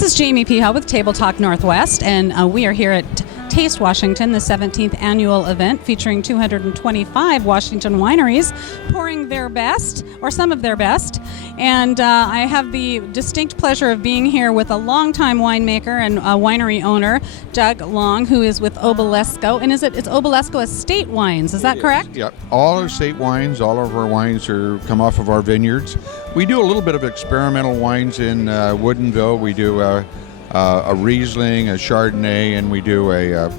This is Jamie Peha with TableTalk Northwest, and we are here at Taste Washington, the 17th annual event featuring 225 Washington wineries pouring their best, or some of their best. And I have the distinct pleasure of being here with a longtime winemaker and a winery owner, Doug Long, who is with Obelisco. And it's Obelisco Estate wines, is that correct? Yeah, all our estate wines, all of our wines come off of our vineyards. We do a little bit of experimental wines in Woodinville. We do a Riesling, a Chardonnay, and we do a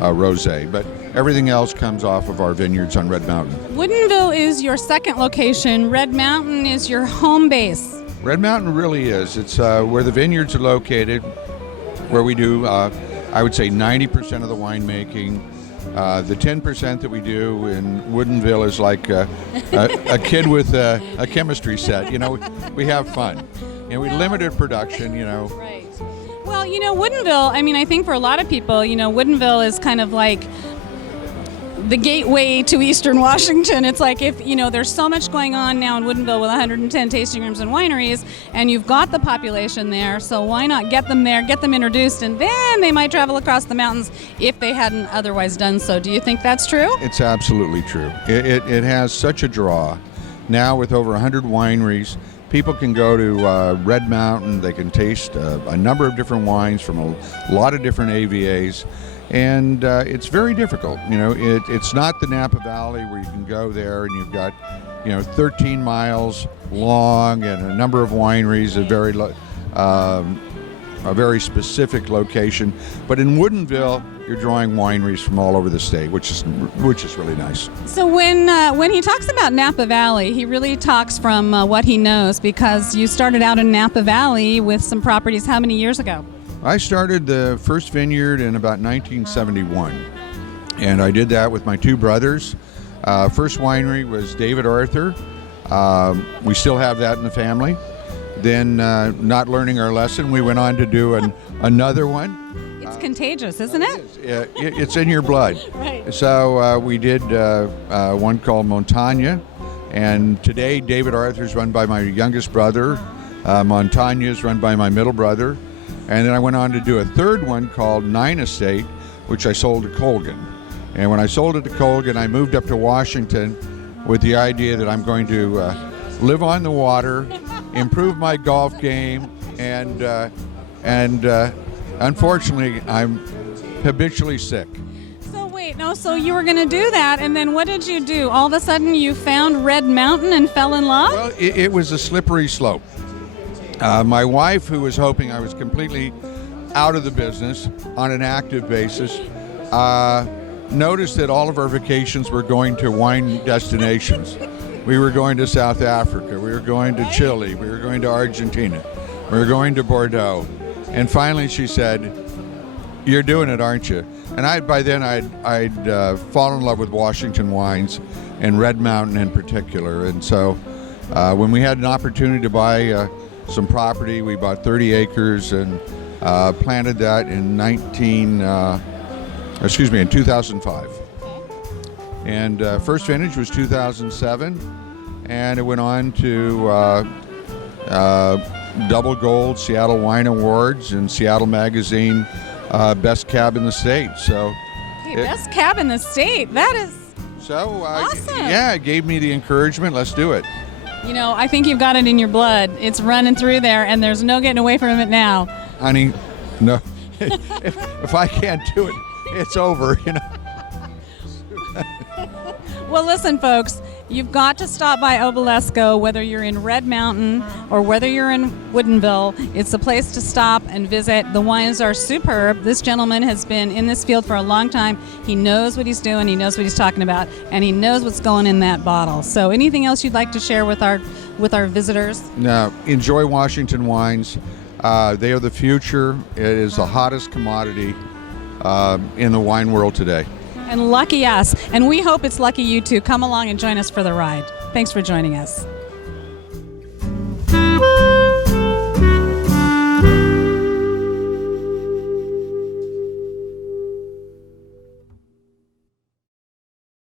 Rosé. But everything else comes off of our vineyards on Red Mountain. Woodinville is your second location. Red Mountain is your home base. Red Mountain really is. It's where the vineyards are located, where we do, I would say, 90% of the winemaking. The 10% that we do in Woodinville is like a kid with a chemistry set. You know, we have fun. And we limited production, you know. Right. Well, you know, Woodinville, I mean, I think for a lot of people, you know, Woodinville is kind of like the gateway to Eastern Washington. It's like if, you know, there's so much going on now in Woodinville with 110 tasting rooms and wineries, and you've got the population there, so why not get them there, get them introduced, and then they might travel across the mountains if they hadn't otherwise done so. Do you think that's true? It's absolutely true. It has such a draw. Now with over 100 wineries, people can go to Red Mountain. They can taste a number of different wines from a lot of different AVAs, and it's very difficult. You know, it's not the Napa Valley where you can go there and you've got, you know, 13 miles long and a number of wineries, a very specific location. But in Woodinville, you're drawing wineries from all over the state, which is really nice. So when he talks about Napa Valley, he really talks from what he knows, because you started out in Napa Valley with some properties how many years ago? I started the first vineyard in about 1971, and I did that with my two brothers. First winery was David Arthur. We still have that in the family. Then, not learning our lesson, we went on to do another one. It's contagious, isn't it? It's in your blood. Right. So we did one called Montagne, and today David Arthur is run by my youngest brother. Montagne is run by my middle brother. And then I went on to do a third one called Nine Estate, which I sold to Colgan. And when I sold it to Colgan, I moved up to Washington with the idea that I'm going to live on the water, improve my golf game, and unfortunately, I'm habitually sick. So you were going to do that, and then what did you do? All of a sudden, you found Red Mountain and fell in love? Well, it was a slippery slope. My wife, who was hoping I was completely out of the business on an active basis, noticed that all of our vacations were going to wine destinations. We were going to South Africa, we were going to Chile, we were going to Argentina, we were going to Bordeaux. And finally she said, "You're doing it, aren't you?" And by then I'd fallen in love with Washington wines and Red Mountain in particular. And so when we had an opportunity to buy some property, we bought 30 acres and planted that in 2005. And first vintage was 2007, and it went on to double gold Seattle Wine Awards and Seattle Magazine Best Cab in the State. So, Best Cab in the State. That is awesome. Yeah, it gave me the encouragement. Let's do it. You know, I think you've got it in your blood. It's running through there, and there's no getting away from it now. Honey, no. if I can't do it, it's over, you know. Well, listen, folks, you've got to stop by Obelisco, whether you're in Red Mountain or whether you're in Woodinville. It's a place to stop and visit. The wines are superb. This gentleman has been in this field for a long time. He knows what he's doing. He knows what he's talking about, and he knows what's going in that bottle. So anything else you'd like to share with our visitors? No, enjoy Washington wines. They are the future. It is the hottest commodity in the wine world today. And lucky us. And we hope it's lucky you too. Come along and join us for the ride. Thanks for joining us.